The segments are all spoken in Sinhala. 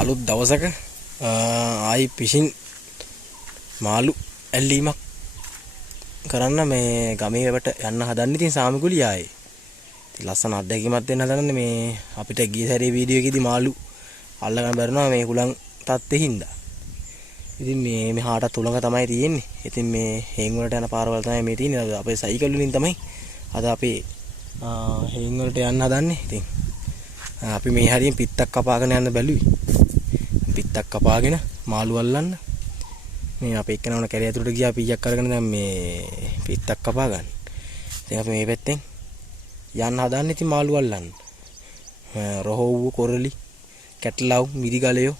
අලුත් දවසක ආයි පිෂින් මාළු ඇල්ලීමක් කරන්න මේ ගමේ වැවට යන්න හදන්නේ. ඉතින් සාමිකුලි ආයේ. ඉතින් ලස්සන අත්දැකීමක් දෙන්න හදන්නේ මේ අපිට ගිය සැරේ වීඩියෝ එකේදී මාළු අල්ලගන්න බැරිනවා මේ කුලං තත්ත්වෙ හින්දා. ඉතින් මේ මෙහාට තුලක තමයි තියෙන්නේ. ඉතින් මේ හේන් වලට යන පාරවල් තමයි මේ තියෙන්නේ. අපේ සයිකල් වලින් තමයි අද අපි හේන් වලට යන්න හදන්නේ. ඉතින් අපි මේ හරියෙන් පිත්තක් කපාගෙන යන්න බැලුවේ. පිත්තක් කපාගෙන මාළු අල්ලන්න. මේ අපේ එක්කනවන කැලේ ඇතුළට ගියා පීයක් අරගෙන දැන් මේ පිත්තක් කපා ගන්න. ඉතින් අපි මේ පැත්තෙන් යන්න හදන්නේ ඉතින් මාළු අල්ලන්න. රොහොව්ව කොරලි කැටලව් මිරිගලයෝ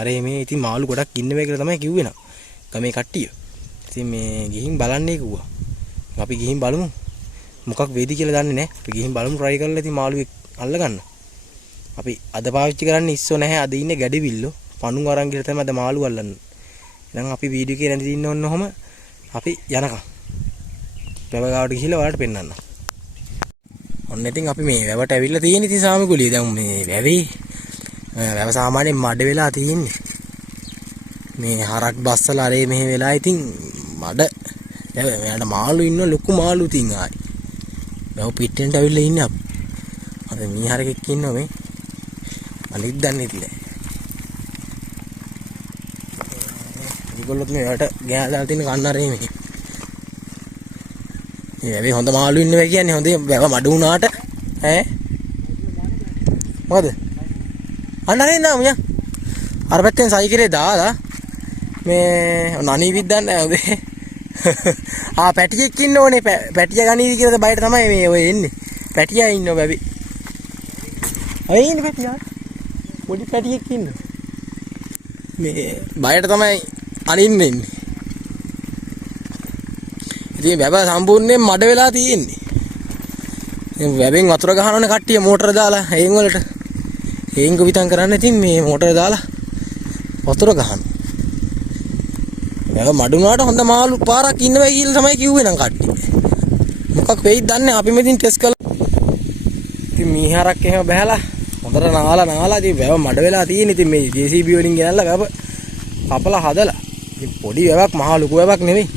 අරේ මේ ඉතින් මාළු ගොඩක් ඉන්න මේ කියලා තමයි කිව්වේ නා. ගමේ කට්ටිය. ඉතින් මේ ගිහින් බලන්නේ කිව්වා. අපි ගිහින් බලමු. මොකක් වේද කියලා දන්නේ නැහැ. අපි ගිහින් බලමු try කරලා ඉතින් මාළු අල්ල ගන්න. අපි අද පාවිච්චි කරන්නේ ඉස්සෝ නැහැ. අද ඉන්නේ ගැඩවිල්ලෝ. පණුන් අරන් ගිහලා තමයි අද මාළු අල්ලන්නේ. දැන් අපි වීඩියෝ එකේ රැඳී ඉන්න ඕන ඔහම අපි යනකම් වැව ගාවට ගිහිල්ලා ඔයාලට පෙන්නන්න. ඔන්න ඉතින් අපි මේ වැවට ඇවිල්ලා තියෙන ඉතින් සාමිකුලිය දැන් මේ වැවේ වැව සාමාන්‍යයෙන් මඩ වෙලා තියෙන්නේ. මේ හරක් බස්සලා අරේ මෙහෙ වෙලා ඉතින් මඩ මෙයාට මාළු ඉන්න ලොකු මාළු තින් ආයි. වැව පිටෙන්ට ඇවිල්ලා ඉන්නේ අපි. අද මීහරකෙක් ඉන්නවා මේ. අනිත් දන්නේ ඉතින්. ඒගොල්ලොත් මේ යට ගෑලා තියෙන කන්නරේ මේ. මේ වැවේ හොඳ මාළු ඉන්නවා කියන්නේ හොඳේ වැව මඩ වුණාට ඈ මොකද? අන්නරේ නෑ මුයා. අර පැත්තෙන් සයිකලේ දාලා මේ නනීවිත් දන්නේ නැහැ උදේ. පැටියෙක් ඉන්න ඕනේ. පැටිය ගනීවි කියලා බයට තමයි මේ ඔය එන්නේ. පැටියා ඉන්නව බැබි. අය ඉන්නේ පැටියා. පොඩි පැටියෙක් ඉන්න. මේ බයට තමයි අනින්න ඉන්නේ. ඉතින් වැව සම්පූර්ණයෙන් මඩ වෙලා තියෙන්නේ. ඉතින් වැවෙන් වතුර ගහනවනේ කට්ටිය මෝටර දාලා හේන් වලට. හේන් ගොවිතැන් කරන්න ඉතින් මේ මෝටර දාලා වතුර ගහනවා. වැව මඩ වුණාට හොඳ මාළු පාරක් ඉන්නවා කියලා තමයි කිව්වේ නම් කට්ටිය. මොකක් වෙයිද දන්නේ අපි මෙතින් ටෙස්ට් කළා. ඉතින් මීහරක් එහෙම බහැලා හොඳට නාලා ඉතින් වැව මඩ වෙලා තියෙන. ඉතින් මේ JCB වලින් ගෙනල්ලා වැව කපලා හදලා. ඉතින් පොඩි වැවක් මහා ලොකු වැවක් නෙවෙයි.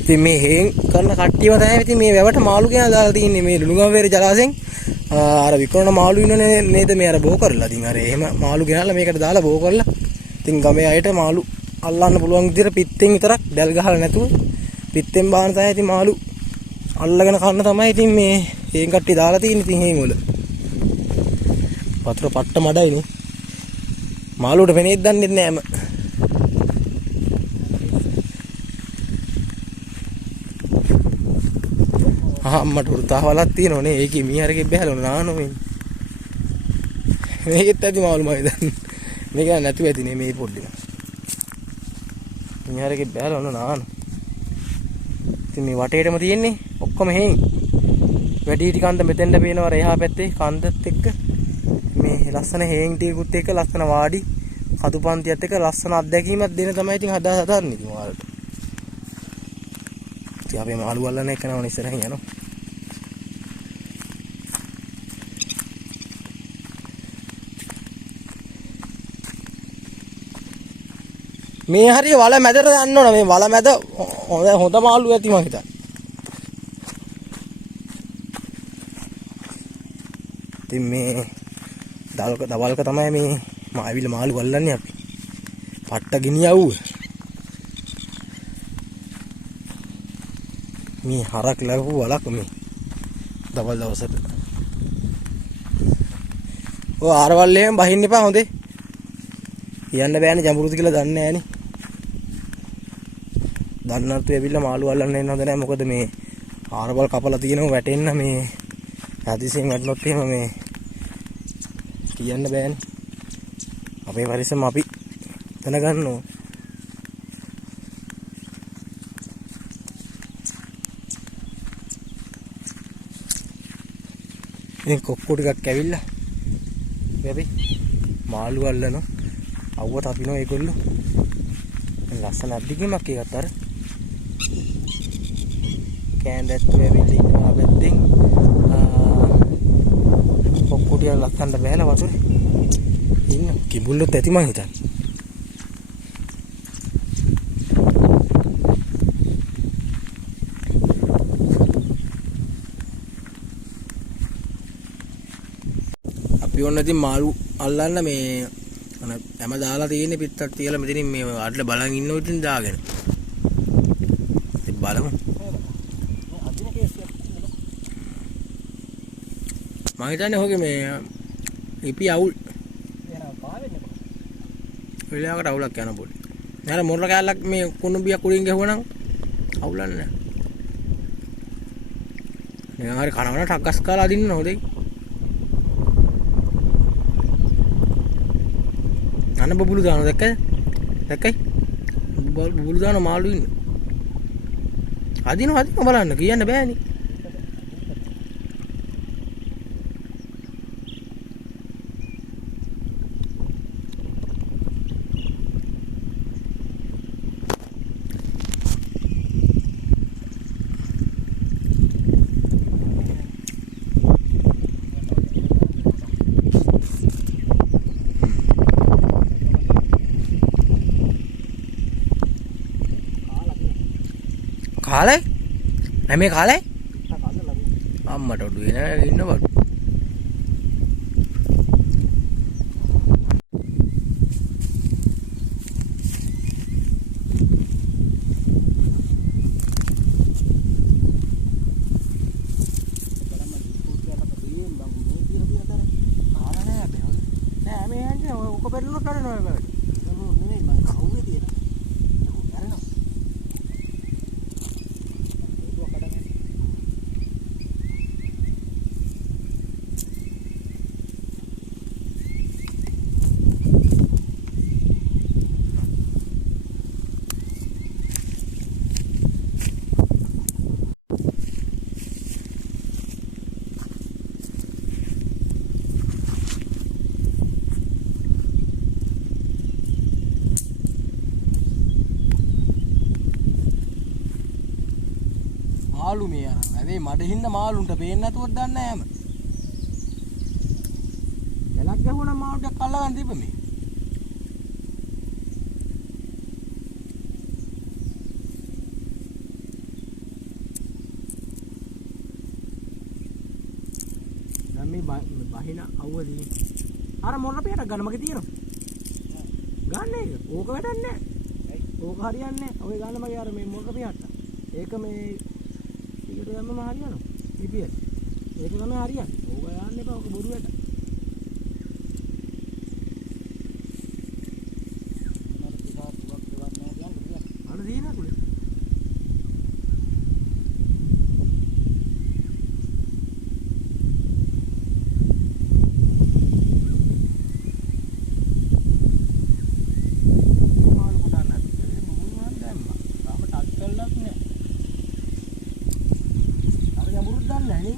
ඉතින් මේ හේන් කරන කට්ටියම තමයි ඉතින් මේ වැවට මාළු ගෙන දාලා තින්නේ. මේ ලුණුගම්වේර ජලාශයෙන් අර විකරණ මාළු ඉන්නනේ නේද මේ අර බෝ කරලා. ඉතින් අර එහෙම මාළු ගෙනල්ලා මේකට දාලා බෝ කරලා. ඉතින් ගමේ අයට මාළු අල්ලන්න පුළුවන් විදිහට පිත්තෙන් විතරක් දැල් ගහලා නැතුව පිත්තෙන් බාන තමයි ඉතින් මාළු අල්ලගෙන කන්න තමයි ඉතින් මේ හේන් කට්ටිය දාලා තින්නේ. ඉතින් හේන් වල වතුර පට්ට මඩයිනේ. මාළුවට වෙනේත් දන්නේ නැහැම. අම්මට වෘතාවලක් තියෙනවනේ. ඒකේ මීහරකෙක් බහැලුණා නානෝ මේ. මේකෙත් ඇති මාළු මම දන්නේ. මේක නැතුව ඇතිනේ මේ පොඩ්ඩේ. මීහරකෙක් බහැලුණා නානෝ. ඉතින් මේ වටේටම තියෙන්නේ ඔක්කොම හේන්. වැඩි හිටි කන්ද මෙතෙන්ට පේනවා එහා පැත්තේ කන්දත් එක්ක. මේ ලස්සන හේන් ටිකකුත් එක්ක ලස්සන වාඩි කතුපන්තියත් එක්ක ලස්සන අත්දැකීමක් දෙන තමයි ඉතින් හදාගන්නේ ඉතින් ඔයාලට. ඉතින් අපි මාළු අල්ලන්න එක නම ඉස්සරහින් යනවා. මේ හරිය වල මැදට යන්න ඕන. මේ වල මැද හොඳ මාළු ඇති මං හිතන්නේ. ඉතින් මේ දවල්ක තමයි මේ මාවිල මාළු අල්ලන්නේ අපි. පට්ට ගිනියවුව. මේ හරක් ලැබු වලක් මේ දවල් දවසට. ඔය ආරවල් එහෙම බහින්න එපා හොඳේ. කියන්න බෑනේ ජඹුරුද කියලා දන්නේ නැහනේ. දන්නත් ඇවිල්ලා මාළු අල්ලන්න එන්න හොඳ නැහැ. මොකද මේ ආරවල් කපලා තියෙනවා වැටෙන්න මේ හදිසියෙන් වැටුනොත් එහෙම මේ කියන්න බෑනේ. අපේ පරිස්සම අපි දැනගන්න ඕන. ඉතින් කොක්කෝ ටිකක් ඇවිල්ලා අපි මාළු අල්ලනවා. අවුවට අපිනෝ ඒගොල්ලෝ. ලස්සන අද්දිගමක් එකත් අර කෑන්දැත්තු ඇවිල්ලා ඉන්නවා පැත්තෙන්. කොක්කෝ ටික ලස්සනට බහැලා වතුරේ. ඉන්න කිඹුල්ලොත් ඇති මං හිතන්නේ. අපි ඔන්න ඉතින් මාළු අල්ලන්න මේ හැම දාලා තියෙන්නේ පිටක් තියලා මෙතනින් මේ අඩල බලන් ඉන්නෝ ඉතින් දාගෙන. ඉතින් බලමු. මම හිතන්නේ හොගේ මේ ඉපි අවුල් යනවා පාවෙන්නේ කොහොමද? වෙලාවකට අවුලක් යන පොඩි. නෑර මොරල කැලක් මේ කුණුබියක් උඩින් ගහුවනම් අවුලන්නේ නෑ. නිකන් හරි කනවන ටක්ගස් කාලා අදින්න හොදේ. අන්න බබුලු දානවා දැක්කයි? බබුලු දාන මාළු ඉන්න. අදිනවා බලන්න කියන්න බෑනේ. කාලේ? නෑ මේ කාලේ? අම්මට ඔඩුවේ නෑ ඉන්න බඩු. නෑ මේ යන්නේ ඔක පෙරළුනොත් කරනවා ඒක. නෙමෙයි මම කවුවේ තියලා. මාළු මේ අරන් ඇවේ මඩ හින්දා මාළුන්ට පේන්නේ නැතුවත් දන්නේ නැහැ හැම. ගලක් ගහුවනම් මාළුට අල්ලගන්න තිබ්බ මේ. දැන් මේ බහින අවුවදී අර මොන පිටක් ගන්න මගේ තියෙනවා. ගන්න එක. ඕක වැඩක් නැහැ. ඕක හරියන්නේ නැහැ. ඔය ගන්න මගේ අර මේ මොන පිටක්. ඒක මේ ඊට යන්නම හරියනවා. ඉතින් ඒක තමයි හරියන්නේ. ඕක යන්න එපා. ඕක බොරු වැඩ. අර දිනා කුලේ. මාළු කොටන්න නැත්නම් බොරු වань දැම්මා. තාම ටක් කළක් නෑ. Dale, ¿eh?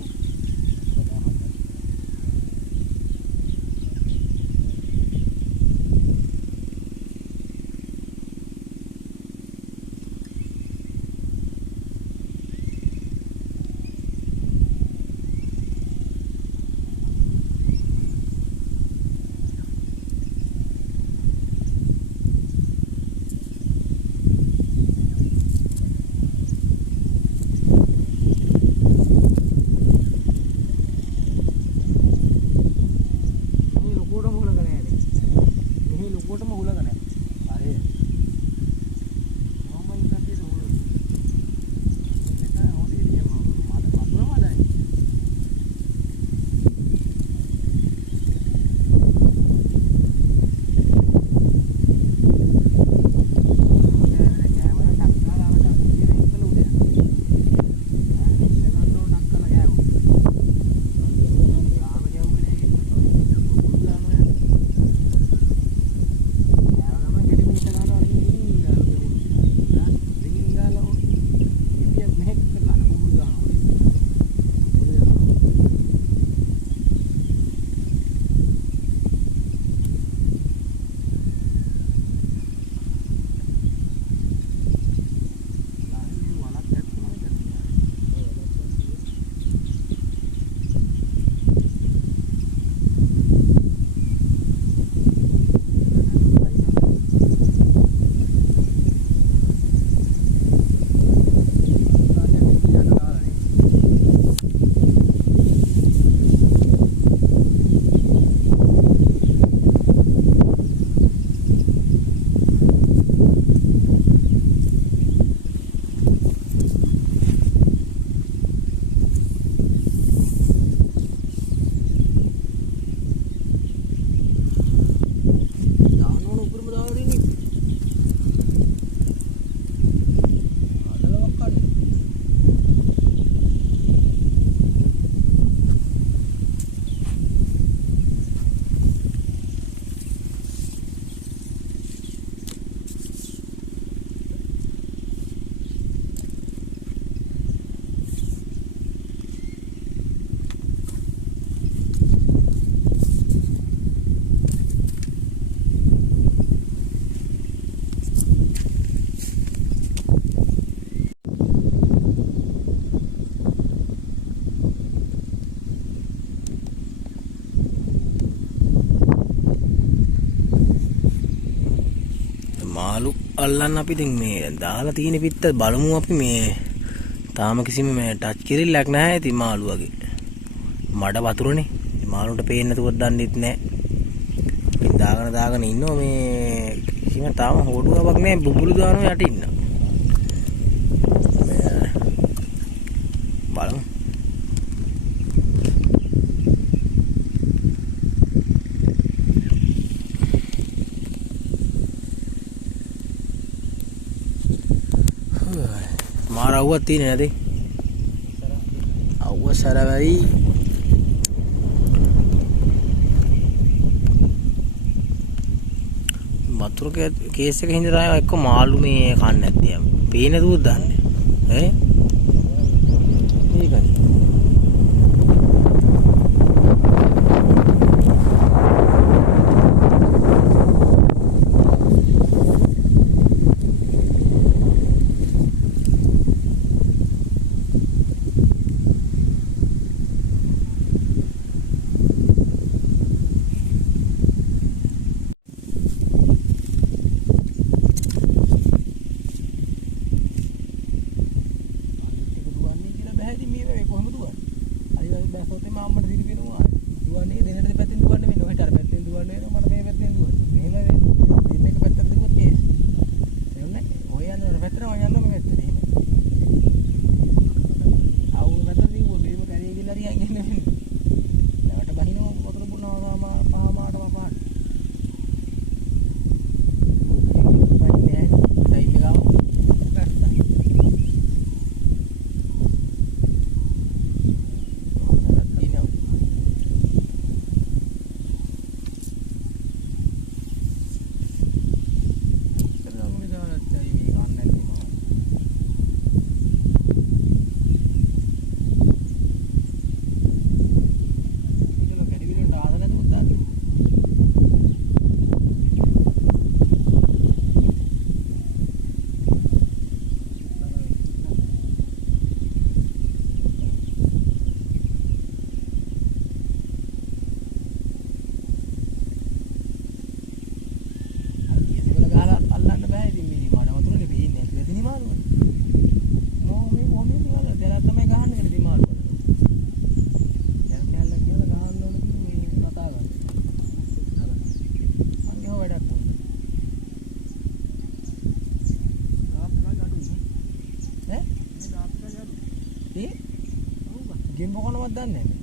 මාළු අල්ලන්න අපි ඉතින් මේ දාලා තියෙන පිට බලමු අපි මේ තාම කිසිම මේ ටච් කිරිල්ලක් නැහැ ඉතින් මාළු වගේ. මඩ වතුරනේ. මාළුන්ට පේන්නේ නැතුව දන්නෙත් නැහැ. ඉතින් දාගෙන ඉන්නවා මේ කිසිම තාම හොඩුවක් නැහැ බුබුලු දානවා යට ඉන්න. බලමු. මාර අවුවක් තියෙන්නේ නැති. අවුව සරවයි. වතුර කේස් එක හින්දා තමයි එක්ක මාළු මේ කන්නේ නැත්තේ. පේන දුවත් දාන්නේ. ඈ? ඒකනේ. ගෙම්බ කොනවත් දන්නේ නැහැ.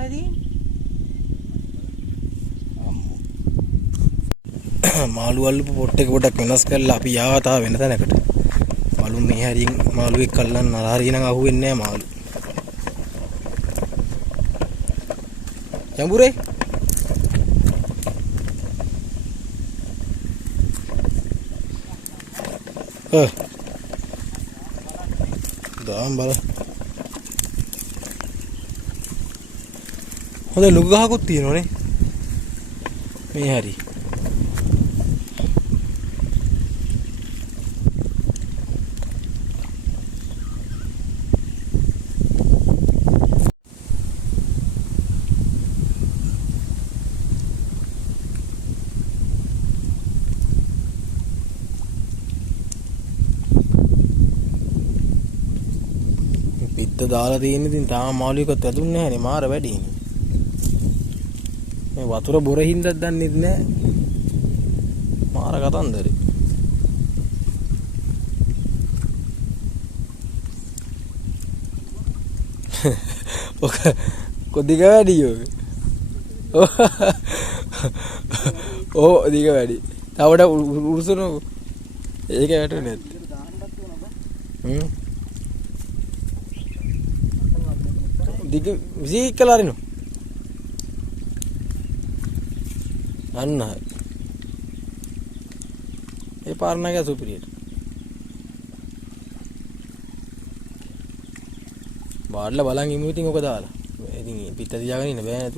දාලා ඉතින් මාළු අල්ලපු පොට් එක පොඩක් වෙනස් කරලා අපි ආවා තා වෙන තැනකට. මාළු මේ හරියෙන් මාළුවෙක් අල්ලන්න හරිය නම් අහුවෙන්නේ නැහැ මාළු. යම්බුරේ දාම් බල හොඳ ලුගු ගහකුත් තියෙනවනේ මේ හරි දාලා තියෙන ඉතින් තාම මාළුවෙක්වත් වැදුන්නේ නැහැ නේ මාර වැඩිනේ මේ වතුර බොර හින්දාක් දන්නෙත් නැහැ මාර කතන්දරේ ඔක කොදික වැඩි යෝග ඕ දිග වැඩි තවඩ උරුසනෝ ඒක වැටුනේ නැත් දිග විසික් කළා අරිනු අන්න ඒ පාරණගේ සුපිරියට බාඩලා බලන් ඉමු ඉතින් ඔක දාලා ඉතින් පිට තියාගෙන ඉන්න බෑ නේද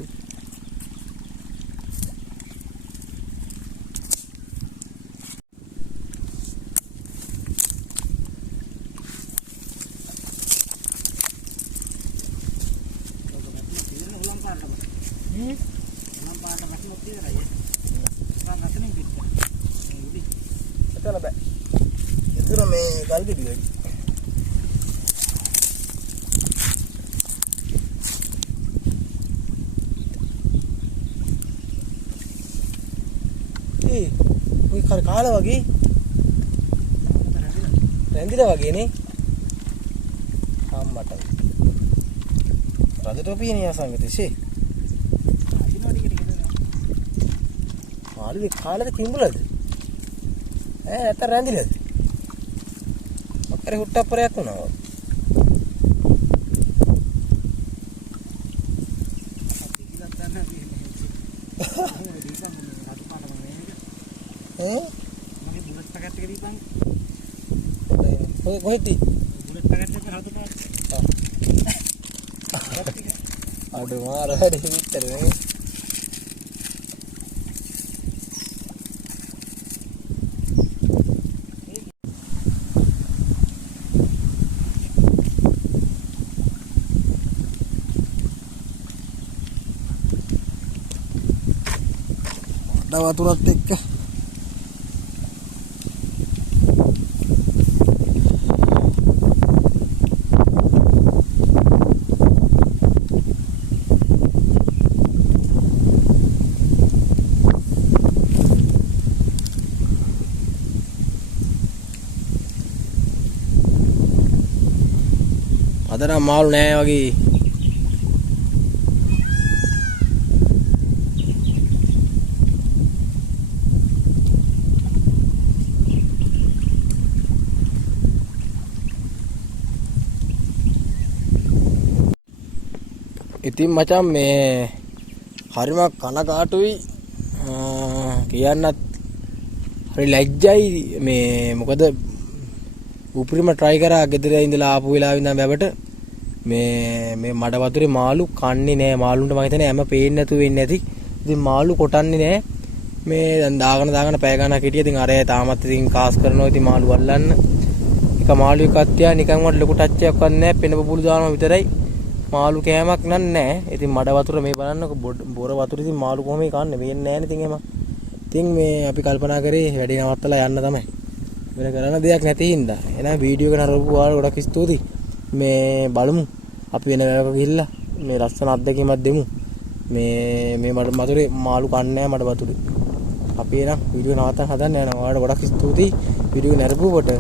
ඔය කර කාලා වගේ රැඳිලා වගේ නේ අම්මට රජ ටොපියනේ ආසංගතේ මාළුවේ කාලෙද කිඹුලද නැත්නම් රැඳිලාද ඔක්කොරේ හුට්ටප්පරයක් වුණා මගේ බුලට් පැකට් එක දීපන්. කොහෙද? බුලට් පැකට් එක හදපන්. අඩ මාර වැඩි විතර නේ. වතුරත් එක්ක අද නම් මාළු නෑ වගේ ඉතින් මචං මේ හරිම කනකාටුයි කියන්නත් හරි ලැජ්ජයි මේ මොකද උපරිම try කරා ගෙදර ඉඳලා ආපු වෙලාවෙ ඉඳන් බැබට මේ මඩ වතුරේ මාළු කන්නේ නෑ මාළුන්ට මම හිතන්නේ හැම පේන්නේ නැතු වෙන්නේ නැති ඉතින් මාළු කොටන්නේ නෑ මේ දැන් දාගෙන පැය ගණනක් හිටිය ඉතින් අරය තාමත් ඉතින් කාස් කරනවා ඉතින් මාළු අල්ලන්න එක මාළුවෙක් අත්‍යා නිකන් වට ලොකු ටච් එකක් වත් නෑ පෙන බබුළු දානවා විතරයි මාළු කෑමක් නෑ ඉතින් මඩ වතුර මේ බලන්නකො බොර වතුර ඉතින් මාළු කොහොමද කන්නේ වෙන්නේ නෑනේ ඉතින් එහෙම ඉතින් මේ අපි කල්පනා කරේ වැඩි නවත්තලා යන්න තමයි වෙන කරන්න දෙයක් නැති හින්දා එහෙනම් වීඩියෝ එක නරඹපු ඔයාලට ගොඩක් ස්තුතියි මේ බලමු අපි වෙන වෙලාවක ගිහිල්ලා මේ ලස්සන අත්දැකීමක් දෙමු මේ මඩ වතුරේ මාළු කන්නේ නෑ මඩ වතුරේ අපි එහෙනම් වීඩියෝ නවත්තන්න හදන්න යනවා ඔයාලට ගොඩක් ස්තුතියි වීඩියෝ නරඹුවට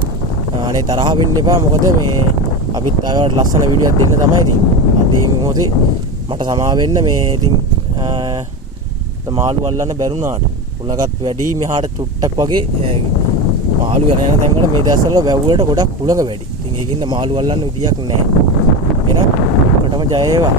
අනේ තරහ වෙන්න එපා මොකද මේ අපිත් ආයෙත් ලස්සන වීඩියෝයක් දෙන්න තමයි ඉතින් අද මේ මොහොතේ මට සමා වෙන්න මේ ඉතින් මාළු අල්ලන්න බැරුණාට උලගත් වැඩි මෙහාට චුට්ටක් වගේ මාළු යන තැන් වල මේ දැස්සල වැව් වලට ගොඩක් උලඟ වැඩි. ඉතින් ඒකින්ද මාළු අල්ලන්න විදියක් නැහැ. එහෙනම් ඔබටම ජය වේවා.